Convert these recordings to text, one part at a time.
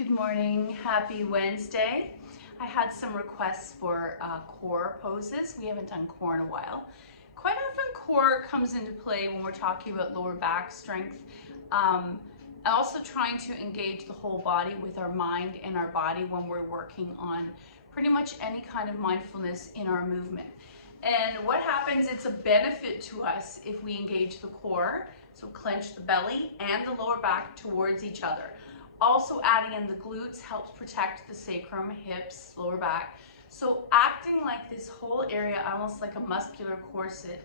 Good morning, happy Wednesday. I had some requests for core poses. We haven't done core in a while. Quite often core comes into play when we're talking about lower back strength. Also trying to engage the whole body with our mind and our body when we're working on pretty much any kind of mindfulness in our movement. And what happens, it's a benefit to us if we engage the core, so clench the belly and the lower back towards each other. Also adding in the glutes helps protect the sacrum, hips, lower back. So acting like this whole area, almost like a muscular corset,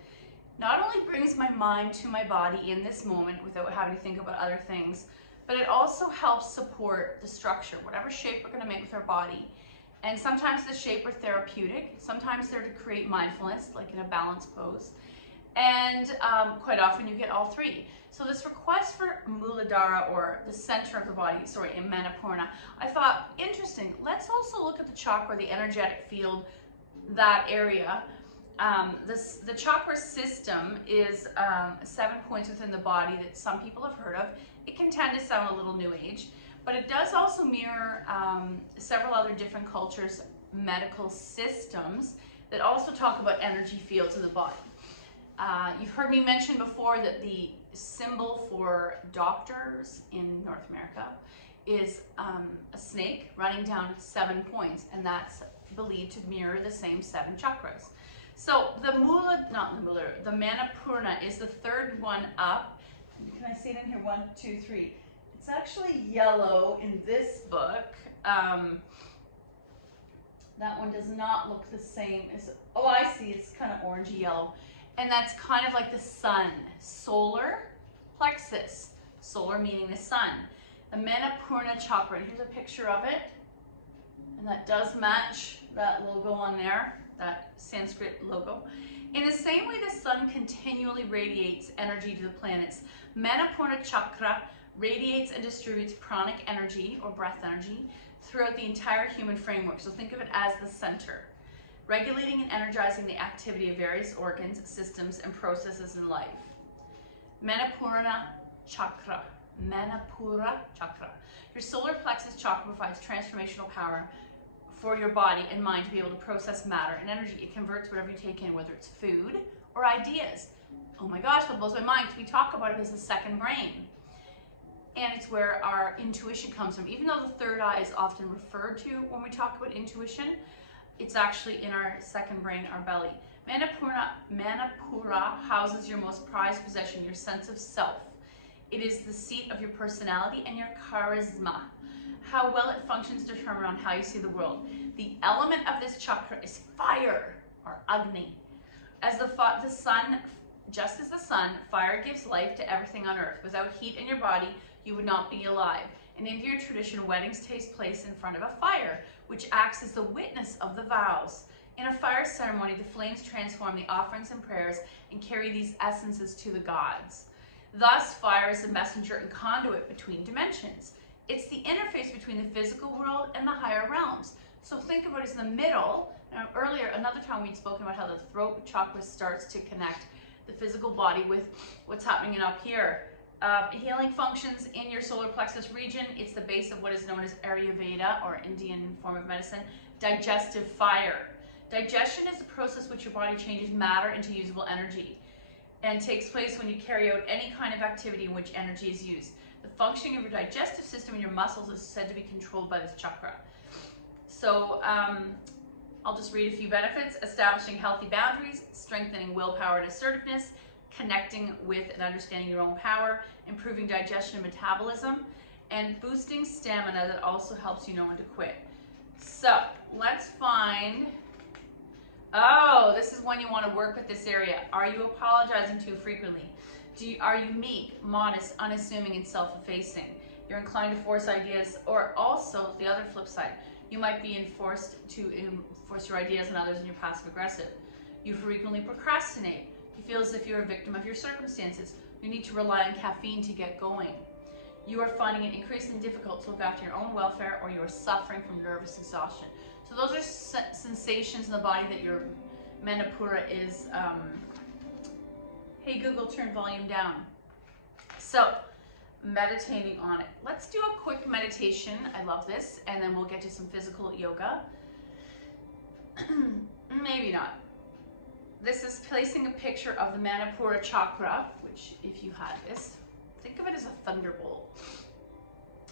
not only brings my mind to my body in this moment without having to think about other things, but it also helps support the structure, whatever shape we're gonna make with our body. And sometimes the shape are therapeutic, sometimes they're to create mindfulness, like in a balanced pose. And quite often you get all three. So this request for Muladhara, or the center of the body, in Manipura, I thought, interesting, let's also look at the chakra, the energetic field, that area. The chakra system is 7 points within the body that some people have heard of. It can tend to sound a little new age, but it does also mirror several other different cultures' medical systems that also talk about energy fields in the body. You've heard me mention before that the symbol for doctors in North America is a snake running down 7 points, and that's believed to mirror the same 7 chakras. So the Manipura is the third one up. Can I see it in here? 1, 2, 3. It's actually yellow in this book. That one does not look the same as, oh, I see, it's kind of orangey yellow. And that's kind of like the sun, solar plexus, solar meaning the sun. The Manipura chakra, here's a picture of it. And that does match that logo on there, that Sanskrit logo. In the same way the sun continually radiates energy to the planets, Manipura chakra radiates and distributes pranic energy, or breath energy, throughout the entire human framework. So think of it as the center, regulating and energizing the activity of various organs, systems, and processes in life. Manipura chakra. Manipura chakra. Your solar plexus chakra provides transformational power for your body and mind to be able to process matter and energy. It converts whatever you take in, whether it's food or ideas. Oh my gosh, that blows my mind, because we talk about it as the second brain. And it's where our intuition comes from. Even though the third eye is often referred to when we talk about intuition, it's actually in our second brain, our belly. Manipura houses your most prized possession, your sense of self. It is the seat of your personality and your charisma. How well it functions determines on how you see the world. The element of this chakra is fire, or Agni. As the sun, just as the sun, fire gives life to everything on earth. Without heat in your body, you would not be alive. In Indian tradition, weddings take place in front of a fire, which acts as the witness of the vows. In a fire ceremony, the flames transform the offerings and prayers and carry these essences to the gods. Thus, fire is the messenger and conduit between dimensions. It's the interface between the physical world and the higher realms. So think of it as the middle. Now, earlier, another time we'd spoken about how the throat chakra starts to connect the physical body with what's happening up here. Healing functions in your solar plexus region. It's the base of what is known as Ayurveda, or Indian form of medicine, digestive fire. Digestion is the process which your body changes matter into usable energy, and takes place when you carry out any kind of activity in which energy is used. The functioning of your digestive system and your muscles is said to be controlled by this chakra. So I'll just read a few benefits: establishing healthy boundaries, strengthening willpower and assertiveness, connecting with and understanding your own power, improving digestion and metabolism, and boosting stamina that also helps you know when to quit. So let's find, oh, this is when you want to work with this area. Are you apologizing too frequently? Are you meek, modest, unassuming, and self-effacing? You're inclined to force ideas, or also the other flip side, you might be enforced to enforce your ideas on others and you're passive aggressive. You frequently procrastinate. You feel as if you're a victim of your circumstances. You need to rely on caffeine to get going. You are finding it increasingly difficult to look after your own welfare, or you are suffering from nervous exhaustion. So those are sensations in the body that your Manipura is, hey Google, turn volume down. So meditating on it. Let's do a quick meditation. I love this. And then we'll get to some physical yoga. Maybe not. This is placing a picture of the Manipura chakra, which if you had this, think of it as a thunderbolt.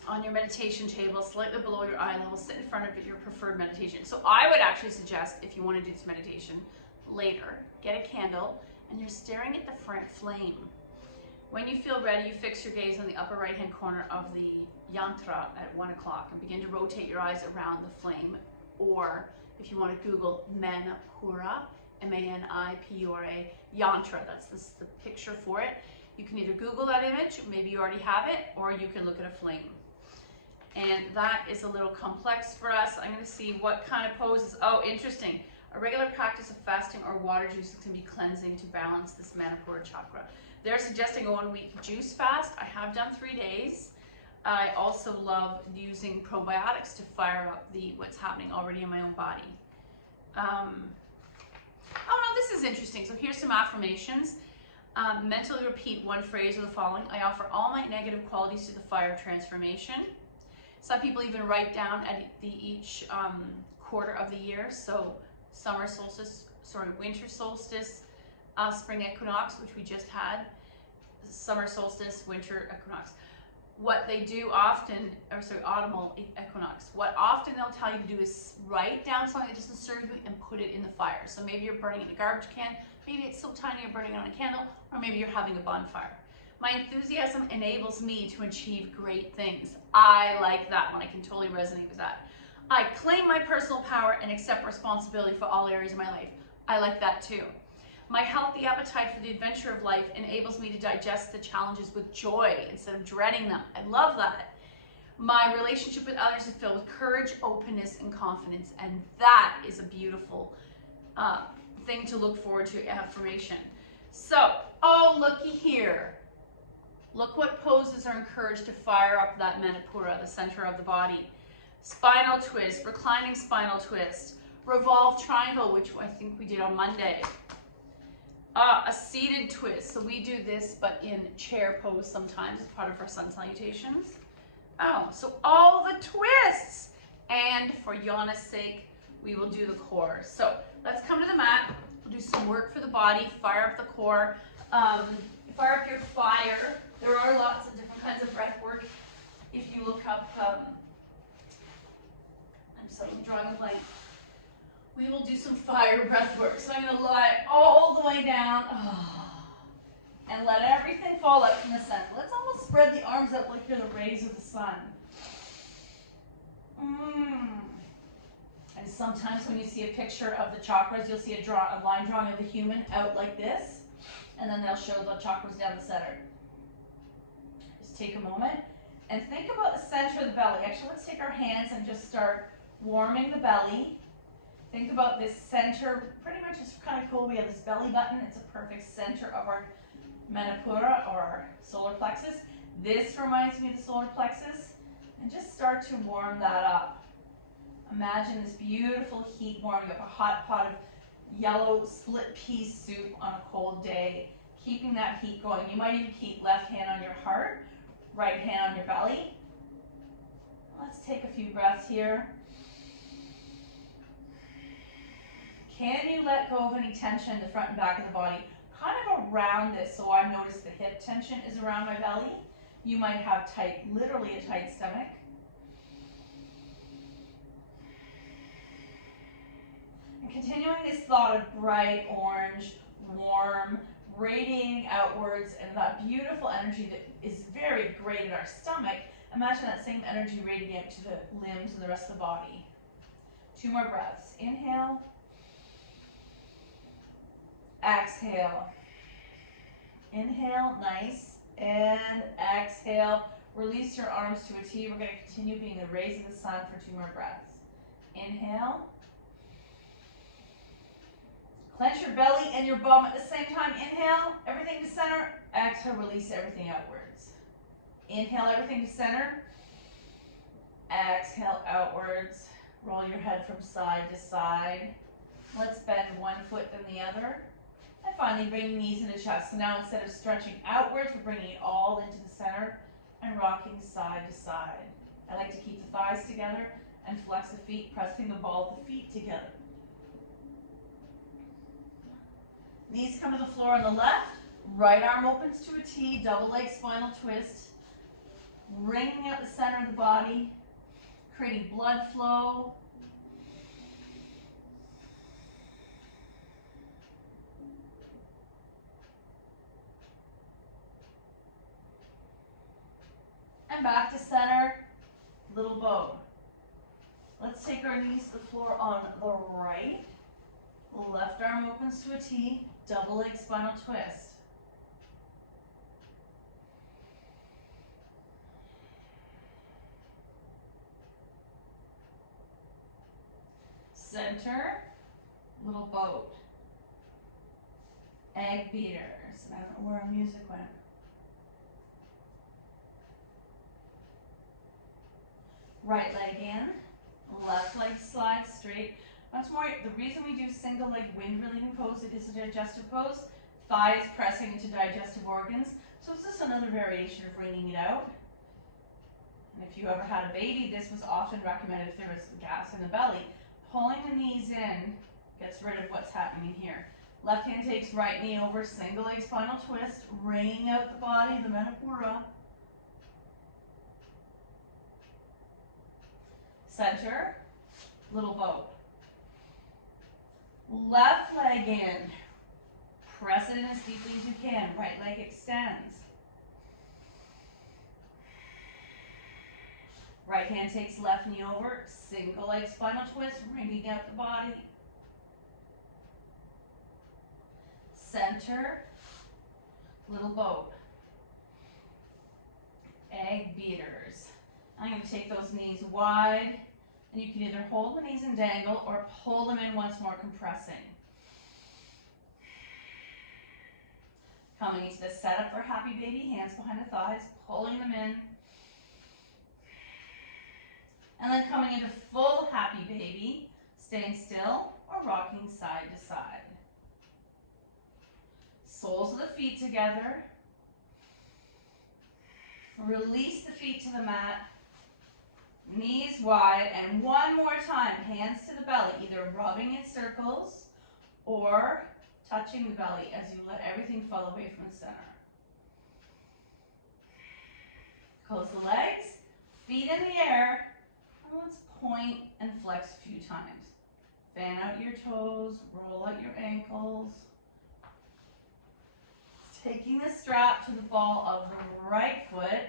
On your meditation table, slightly below your eye level, sit in front of your preferred meditation. So I would actually suggest, if you want to do this meditation later, get a candle and you're staring at the front flame. When you feel ready, you fix your gaze on the upper right hand corner of the yantra at 1 o'clock and begin to rotate your eyes around the flame. Or if you want to Google Manipura, M-A-N-I-P-U-R-A, yantra, that's the picture for it. You can either Google that image, maybe you already have it, or you can look at a flame. And that is a little complex for us. I'm going to see what kind of poses. Oh, interesting. A regular practice of fasting or water juices can be cleansing to balance this Manipura chakra. They're suggesting a 1-week juice fast. I have done 3 days. I also love using probiotics to fire up what's happening already in my own body. Oh no, this is interesting. So here's some affirmations. Mentally repeat one phrase or the following. I offer all my negative qualities to the fire of transformation. Some people even write down at each quarter of the year. So summer solstice, winter solstice, spring equinox, which we just had, summer solstice, winter equinox. What they do often, autumnal equinox, what often they'll tell you to do is write down something that doesn't serve you and put it in the fire. So maybe you're burning it in a garbage can, maybe it's so tiny you're burning it on a candle, or maybe you're having a bonfire. My enthusiasm enables me to achieve great things. I like that one. I can totally resonate with that. I claim my personal power and accept responsibility for all areas of my life. I like that too. My healthy appetite for the adventure of life enables me to digest the challenges with joy instead of dreading them. I love that. My relationship with others is filled with courage, openness, and confidence. And that is a beautiful thing to look forward to, affirmation. So, oh, looky here. Look what poses are encouraged to fire up that Manipura, the center of the body. Spinal twist, reclining spinal twist, revolve triangle, which I think we did on Monday. A seated twist. So we do this, but in chair pose sometimes as part of our sun salutations. Oh, so all the twists. And for Yana's sake, we will do the core. So let's come to the mat. We'll do some work for the body, fire up the core. Fire up your fire. There are lots of different kinds of breath work. If you look up, I'm suddenly drawing a blank. We will do some fire breath work. So I'm going to lie all the way down and let everything fall up from the center. Let's almost spread the arms out like you're the rays of the sun. And sometimes when you see a picture of the chakras, you'll see a line drawing of the human out like this. And then they'll show the chakras down the center. Just take a moment and think about the center of the belly. Actually, let's take our hands and just start warming the belly. Think about this center. Pretty much it's kind of cool. We have this belly button. It's a perfect center of our Manipura or our solar plexus. This reminds me of the solar plexus. And just start to warm that up. Imagine this beautiful heat warming up a hot pot of yellow split pea soup on a cold day, keeping that heat going. You might even keep left hand on your heart, right hand on your belly. Let's take a few breaths here. Can you let go of any tension in the front and back of the body? Kind of around this, so I've noticed the hip tension is around my belly. You might have literally a tight stomach. And continuing this thought of bright orange, warm, radiating outwards, and that beautiful energy that is very great in our stomach, imagine that same energy radiating out to the limbs and the rest of the body. 2 more breaths. Inhale. Exhale. Inhale, nice. And exhale. Release your arms to a T. We're going to continue being the rays of the sun for 2 more breaths. Inhale. Clench your belly and your bum at the same time. Inhale, everything to center. Exhale, release everything outwards. Inhale, everything to center. Exhale, outwards. Roll your head from side to side. Let's bend one foot then the other. And finally, bring knees into chest. So now instead of stretching outwards, we're bringing it all into the center. and rocking side to side. I like to keep the thighs together and flex the feet, pressing the ball of the feet together. Knees come to the floor on the left, right arm opens to a T, double leg spinal twist, wringing out the center of the body, creating blood flow. And back to center, little bow. Let's take our knees to the floor on the right. Left arm opens to a T, double leg spinal twist. Center, little boat. Egg beaters. I don't know where our music went. Right leg in, left leg slides straight. Once more, the reason we do single leg wind relieving pose, it is a digestive pose. Thighs pressing into digestive organs. So it's just another variation of wringing it out. And if you ever had a baby, this was often recommended if there was gas in the belly. Pulling the knees in gets rid of what's happening here. Left hand takes right knee over, single leg spinal twist, wringing out the body, the Manipura. Center, little boat. Left leg in, press it in as deeply as you can, right leg extends. Right hand takes left knee over, single leg spinal twist, wringing out the body. Center, little boat. Egg beaters. I'm going to take those knees wide, and you can either hold the knees and dangle or pull them in once more, compressing. Coming into the setup for happy baby, hands behind the thighs, pulling them in. And then coming into full happy baby, staying still or rocking side to side. Soles of the feet together. Release the feet to the mat. Knees wide, and one more time, hands to the belly, either rubbing in circles or touching the belly as you let everything fall away from the center. Close the legs, feet in the air, and let's point and flex a few times. Fan out your toes, roll out your ankles. Taking the strap to the ball of the right foot,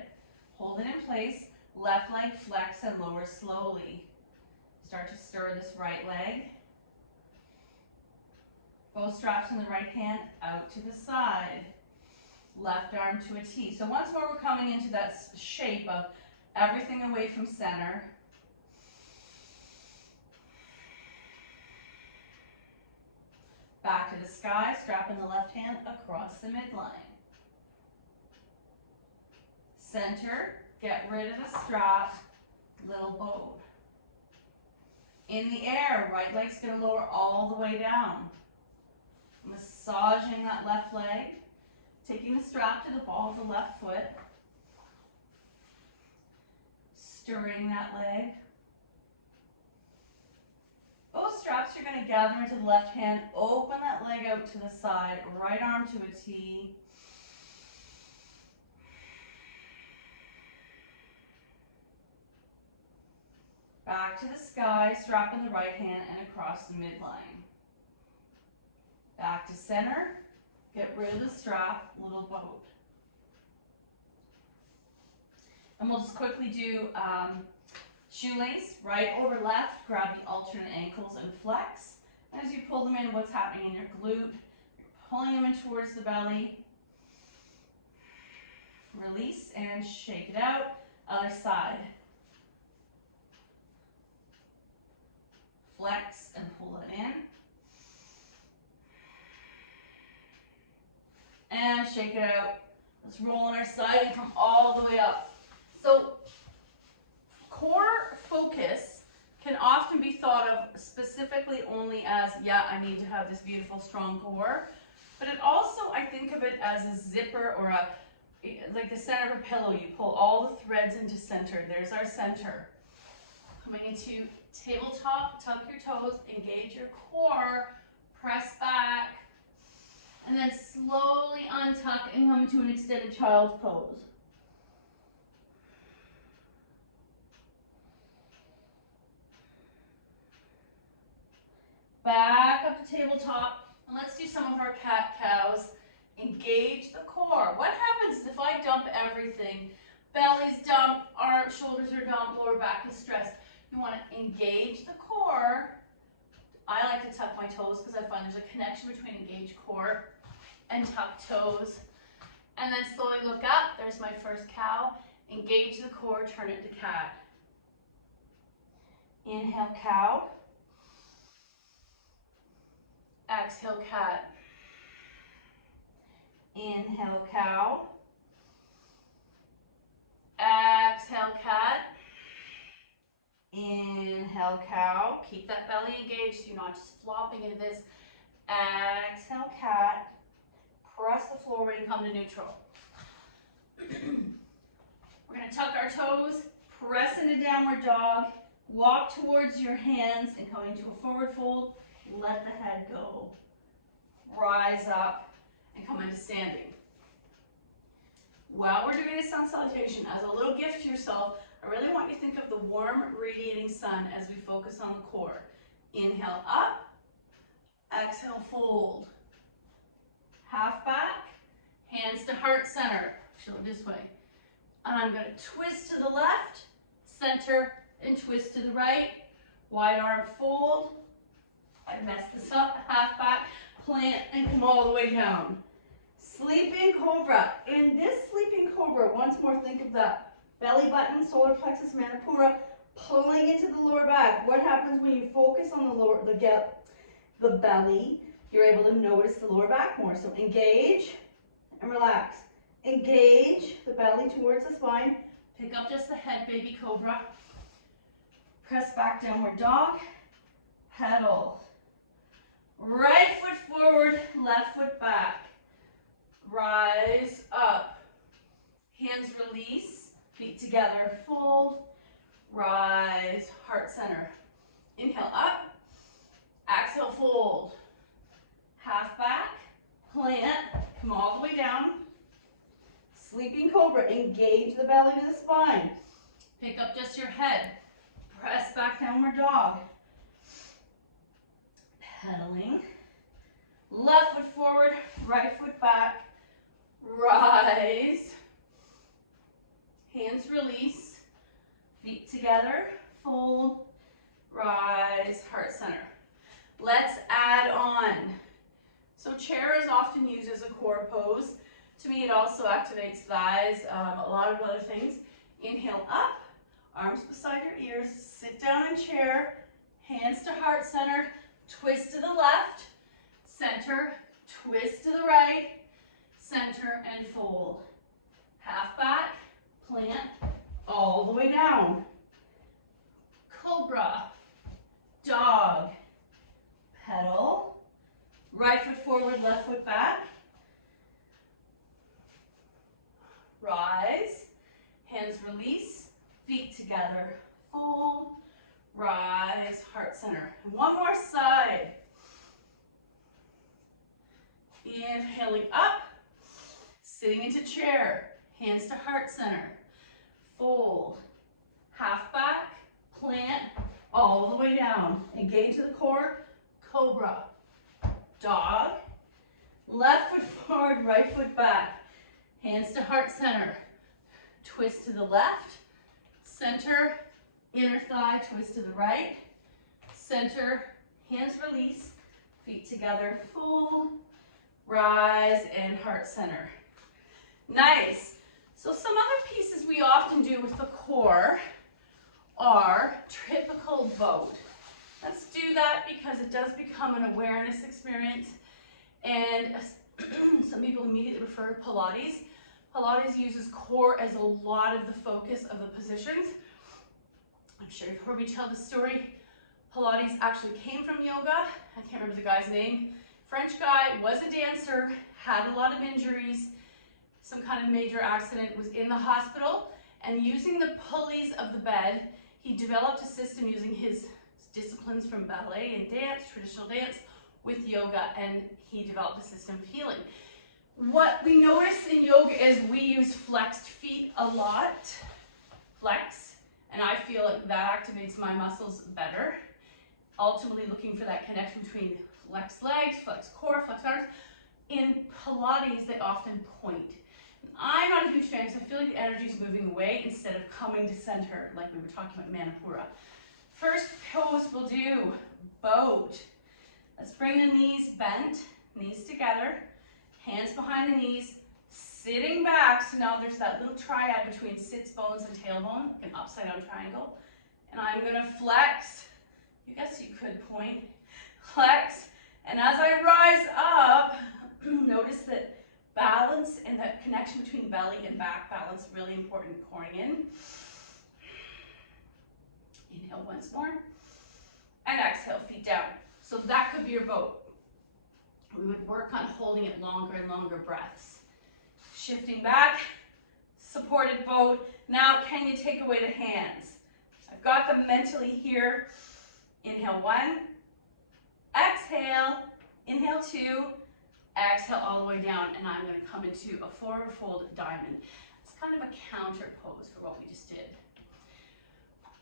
hold it in place. Left leg flex and lower slowly. Start to stir this right leg. Both straps in the right hand out to the side. Left arm to a T. So once more we're coming into that shape of everything away from center. Back to the sky, strap in the left hand across the midline. Center. Get rid of the strap, little boat. In the air, right leg's going to lower all the way down. Massaging that left leg, taking the strap to the ball of the left foot, stirring that leg. Both straps you're going to gather into the left hand, open that leg out to the side, right arm to a T. Back to the sky, strap in the right hand and across the midline. Back to center, get rid of the strap, little boat. And we'll just quickly do shoelace, right over left, grab the alternate ankles and flex. And as you pull them in, what's happening in your glute? You're pulling them in towards the belly. Release and shake it out, other side. Flex and pull it in. And shake it out. Let's roll on our side and come all the way up. So core focus can often be thought of specifically only as, yeah, I need to have this beautiful strong core. But it also, I think of it as a zipper or like the center of a pillow. You pull all the threads into center. There's our center. Coming into tabletop, tuck your toes, engage your core, press back, and then slowly untuck and come into an extended child's pose. Back up to tabletop, and let's do some of our cat-cows. Engage the core. What happens if I dump everything? Belly's dumped, our shoulders are dumped, lower back is stressed. You want to engage the core. I like to tuck my toes because I find there's a connection between engaged core and tucked toes. And then slowly look up. There's my first cow. Engage the core, turn it to cat. Inhale, cow. Exhale, cat. Inhale, cow. Exhale, cat. Inhale, cow. Keep that belly engaged so you're not just flopping into this. Exhale, cat. Press the floor when you come to neutral. We're going to tuck our toes, press into downward dog, walk towards your hands and come into a forward fold. Let the head go. Rise up and come into standing. While we're doing this sun salutation, as a little gift to yourself, I really want you to think of the warm, radiating sun as we focus on the core. Inhale up, exhale fold. Half back, hands to heart center. Show it this way. And I'm going to twist to the left, center, and twist to the right. Wide arm fold. I messed this up. Half back, plant, and come all the way down. Sleeping cobra. In this sleeping cobra, once more think of that belly button, solar plexus, Manipura, pulling into the lower back. What happens when you focus on the belly? You're able to notice the lower back more. So engage and relax. Engage the belly towards the spine. Pick up just the head, baby cobra. Press back, downward dog. Pedal. Right foot forward, left foot back. Rise up. Hands release, feet together, fold. Rise, heart center. Inhale up. Exhale, fold. Half back, plant, come all the way down. Sleeping cobra, engage the belly to the spine. Pick up just your head. Press back, downward dog. Pedaling. Left foot forward, right foot back. Rise. Hands release. Feet together, fold. Rise, heart center. Let's add on. So chair is often used as a core pose. To me, it also activates thighs, a lot of other things. Inhale up, arms beside your ears, sit down in chair, hands to heart center, twist to the left, center, twist to the right, center, and fold. Half back, plant, all the way down. Cobra, dog, pedal. Right foot forward, left foot back. Rise. Hands release. Feet together. Fold. Rise. Heart center. One more side. Inhaling up. Sitting into chair. Hands to heart center. Fold. Half back. Plant. All the way down. Engage the core. Cobra. Dog, left foot forward, right foot back, hands to heart center, twist to the left, center, inner thigh, twist to the right, center, hands release, feet together, fold, rise, and heart center. Nice. So some other pieces we often do with the core are typical boat. Let's do that because it does become an awareness experience, and some people immediately refer to Pilates. Pilates uses core as a lot of the focus of the positions. I'm sure you've heard me tell the story. Pilates actually came from yoga. I can't remember the guy's name. French guy, was a dancer, had a lot of injuries, some kind of major accident, was in the hospital, and using the pulleys of the bed, he developed a system using his disciplines from ballet and dance, traditional dance, with yoga, and he developed a system of healing. What we notice in yoga is we use flexed feet a lot, flex, and I feel like that activates my muscles better. Ultimately looking for that connection between flex legs, flex core, flex arms. In Pilates, they often point. I'm not a huge fan because I feel like the energy is moving away instead of coming to center, like we were talking about Manipura. First pose we'll do, boat. Let's bring the knees bent, knees together, hands behind the knees, sitting back. So now there's that little triad between sits bones and tailbone, like an upside down triangle. And I'm gonna flex. You guess you could point, flex. And as I rise up, notice that balance and that connection between belly and back balance, really important. Coring in. Inhale once more. And exhale, feet down. So that could be your boat. We would work on holding it longer and longer breaths. Shifting back, supported boat. Now, can you take away the hands? I've got them mentally here. Inhale 1, exhale, inhale 2, exhale all the way down, and I'm going to come into a forward fold diamond. It's kind of a counter pose for what we just did.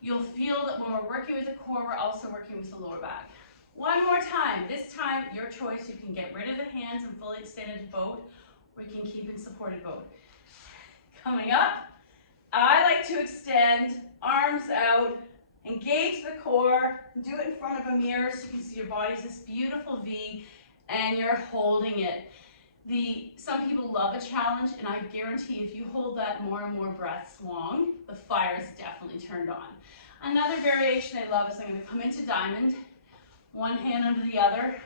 You'll feel that when we're working with the core, we're also working with the lower back. One more time. This time, your choice. You can get rid of the hands and fully extend into boat, or you can keep in supported boat. Coming up, I like to extend arms out, engage the core, do it in front of a mirror so you can see your body's this beautiful V, and you're holding it. Some people love a challenge, and I guarantee if you hold that more and more breaths long, the fire is definitely turned on. Another variation I love is I'm going to come into diamond, one hand under the other,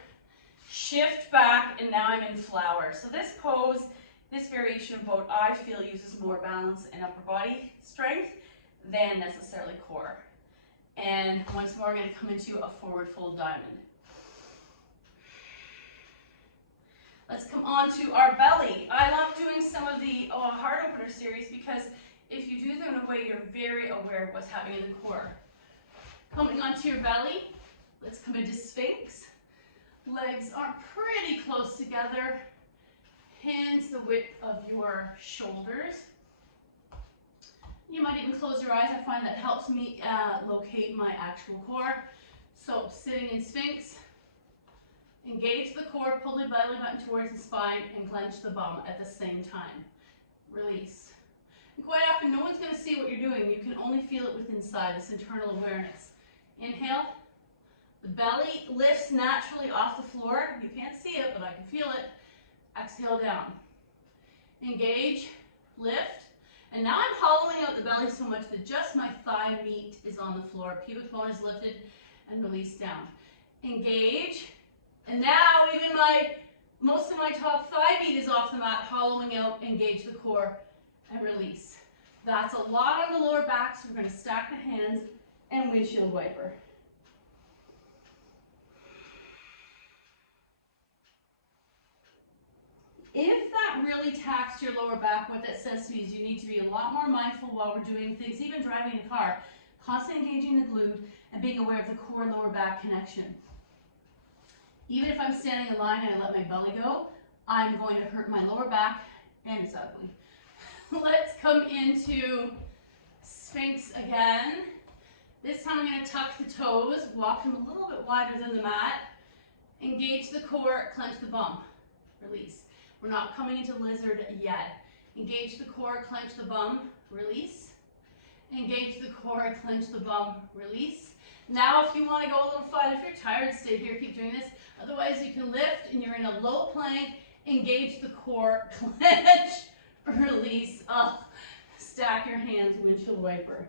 shift back, and now I'm in flower. So this pose, this variation of boat, I feel uses more balance and upper body strength than necessarily core. And once more, I'm going to come into a forward fold diamond. Let's come on to our belly. I love doing some of the heart opener series because if you do them in a way, you're very aware of what's happening in the core. Coming onto your belly, let's come into Sphinx. Legs are pretty close together. Hands the width of your shoulders. You might even close your eyes. I find that helps me locate my actual core. So sitting in Sphinx, engage the core, pull the belly button towards the spine, and clench the bum at the same time. Release. And quite often, no one's going to see what you're doing. You can only feel it with inside, this internal awareness. Inhale. The belly lifts naturally off the floor. You can't see it, but I can feel it. Exhale down. Engage, lift. And now I'm hollowing out the belly so much that just my thigh meat is on the floor. Pubic bone is lifted and released down. Engage. And now even most of my top thigh meat is off the mat, hollowing out, engage the core, and release. That's a lot on the lower back, so we're going to stack the hands and windshield wiper. If that really taxed your lower back, what that says to me is you need to be a lot more mindful while we're doing things, even driving a car, constantly engaging the glute and being aware of the core and lower back connection. Even if I'm standing in line and I let my belly go, I'm going to hurt my lower back, and it's ugly. Let's come into Sphinx again. This time I'm going to tuck the toes, walk them a little bit wider than the mat, engage the core, clench the bum, release. We're not coming into lizard yet. Engage the core, clench the bum, release. Engage the core, clench the bum, release. Now if you want to go a little farther, if you're tired, stay here, keep doing this. Otherwise you can lift and you're in a low plank, engage the core, clench, release. Stack your hands, windshield wiper.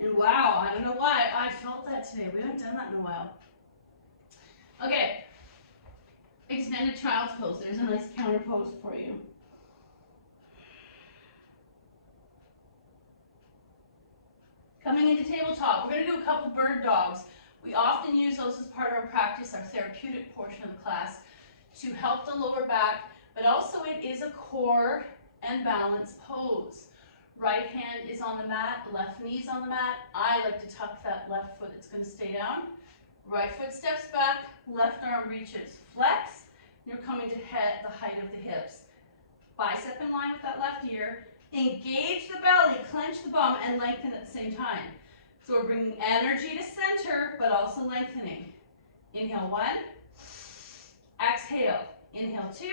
And wow, I don't know why, I felt that today. We haven't done that in a while. Okay, extended child's pose. There's a nice counter pose for you. Coming into tabletop, we're going to do a couple bird dogs. We often use those as part of our practice, our therapeutic portion of the class, to help the lower back, but also it is a core and balance pose. Right hand is on the mat, left knee's on the mat. I like to tuck that left foot, it's going to stay down. Right foot steps back, left arm reaches. Flex, you're coming to head the height of the hips. Bicep in line with that left ear. Engage the belly, clench the bum, and lengthen at the same time. So we're bringing energy to center, but also lengthening. Inhale 1. Exhale. Inhale 2.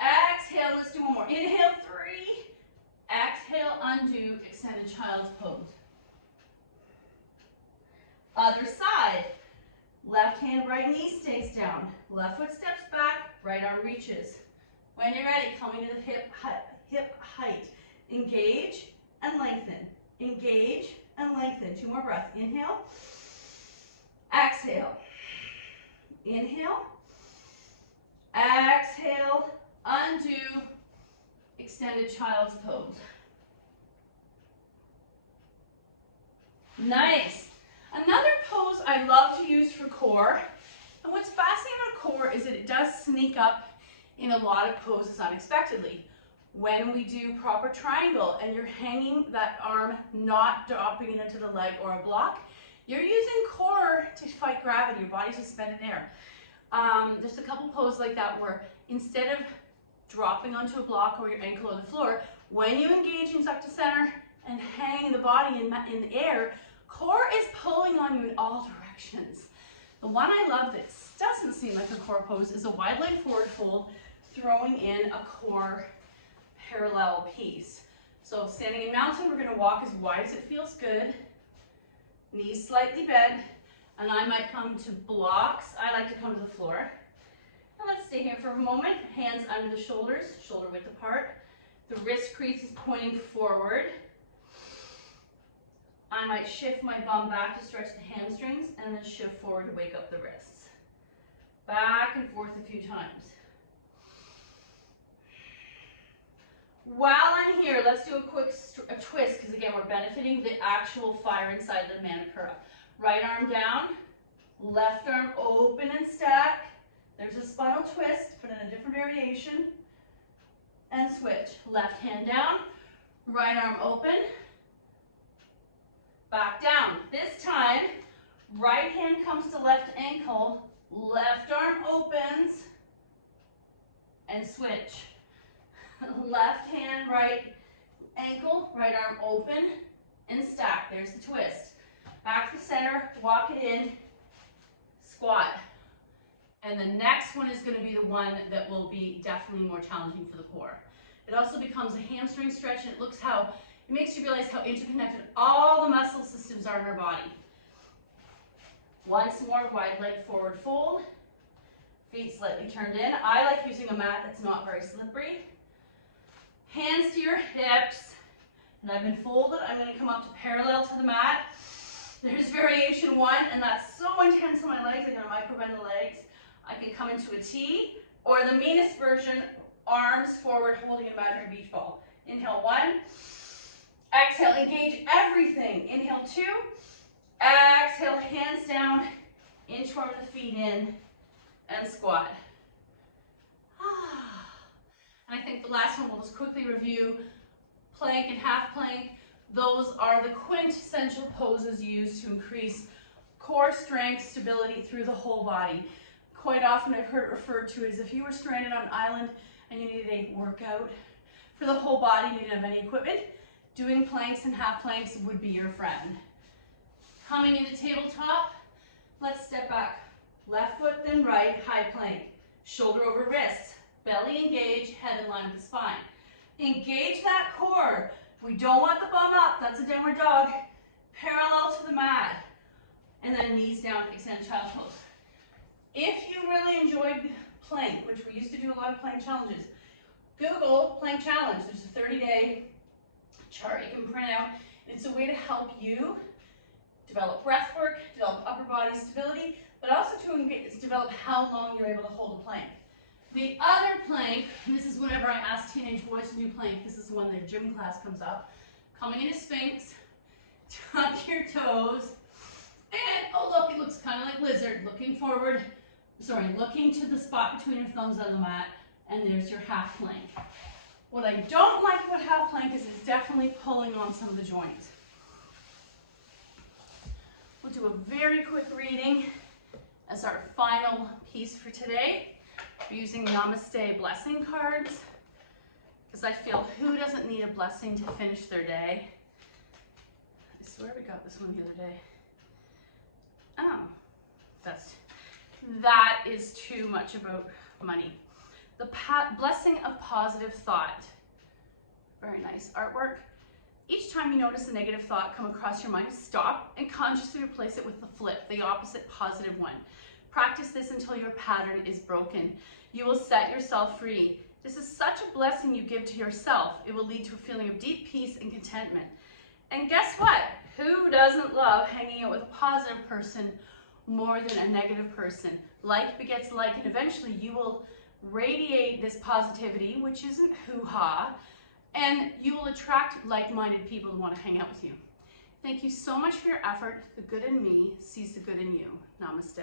Exhale, let's do one more. Inhale 3. Exhale, undo, extended child's pose. Other side. Left hand, right knee stays down. Left foot steps back, right arm reaches. When you're ready, coming to the hip height. Engage and lengthen. Engage and lengthen. 2 more breaths. Inhale. Exhale. Inhale. Exhale. Undo. Extended child's pose. Nice. Another pose I love to use for core, and what's fascinating about core is that it does sneak up in a lot of poses unexpectedly. When we do proper triangle and you're hanging that arm, not dropping it into the leg or a block, you're using core to fight gravity. Your body's suspended in air. There's a couple poses like that where instead of dropping onto a block or your ankle or the floor, when you engage in suck to center and hang the body in the air, core is pulling on you in all directions. The one I love that doesn't seem like a core pose is a wide leg forward fold, throwing in a core parallel piece. So standing in mountain, we're going to walk as wide as it feels good. Knees slightly bent, and I might come to blocks. I like to come to the floor. And let's stay here for a moment. Hands under the shoulders, shoulder width apart. The wrist crease is pointing forward. I might shift my bum back to stretch the hamstrings and then shift forward to wake up the wrists. Back and forth a few times. While I'm here, let's do a quick twist, because again, we're benefiting the actual fire inside the Manipura. Right arm down, left arm open and stack. There's a spinal twist, but in a different variation. And switch. Left hand down, right arm open, back down. This time, right hand comes to left ankle, left arm opens, and switch. Left hand, right ankle, right arm open, and stack. There's the twist. Back to the center, walk it in, squat. And the next one is going to be the one that will be definitely more challenging for the core. It also becomes a hamstring stretch, and it makes you realize how interconnected all the muscle systems are in our body. Once more, wide leg forward fold. Feet slightly turned in. I like using a mat that's not very slippery. Hands to your hips, and I've been folded. I'm going to come up to parallel to the mat. There's variation 1, and that's so intense on my legs, I'm going to micro-bend the legs. I can come into a T, or the meanest version, arms forward, holding an imaginary beach ball. Inhale 1, exhale, engage everything. Inhale 2, exhale, hands down, inchworm the feet in, and squat. And I think the last one we'll just quickly review. Plank and half plank. Those are the quintessential poses used to increase core strength, stability through the whole body. Quite often I've heard it referred to as if you were stranded on an island and you needed a workout for the whole body, you didn't have any equipment, doing planks and half planks would be your friend. Coming into tabletop, let's step back. Left foot, then right, high plank. Shoulder over wrist. Belly engage, head in line with the spine. Engage that core. We don't want the bum up, that's a downward dog. Parallel to the mat. And then knees down, extend child pose. If you really enjoyed plank, which we used to do a lot of plank challenges, Google plank challenge. There's a 30-day chart you can print out. It's a way to help you develop breath work, develop upper body stability, but also to develop how long you're able to hold a plank. The other plank, and this is whenever I ask teenage boys to do plank, this is when their gym class comes up. Coming into Sphinx, tuck your toes, And, oh look, it looks kind of like lizard, looking forward, sorry, looking to the spot between your thumbs on the mat, and there's your half plank. What I don't like about half plank is it's definitely pulling on some of the joints. We'll do a very quick reading as our final piece for today. We're using Namaste blessing cards, because I feel who doesn't need a blessing to finish their day? I swear we got this one the other day. Oh, that is too much about money. The blessing of positive thought. Very nice artwork. Each time you notice a negative thought come across your mind, stop and consciously replace it with the flip, the opposite positive one. Practice this until your pattern is broken. You will set yourself free. This is such a blessing you give to yourself. It will lead to a feeling of deep peace and contentment. And guess what? Who doesn't love hanging out with a positive person more than a negative person? Like begets like, and eventually you will radiate this positivity, which isn't hoo-ha, and you will attract like-minded people who want to hang out with you. Thank you so much for your effort. The good in me sees the good in you. Namaste.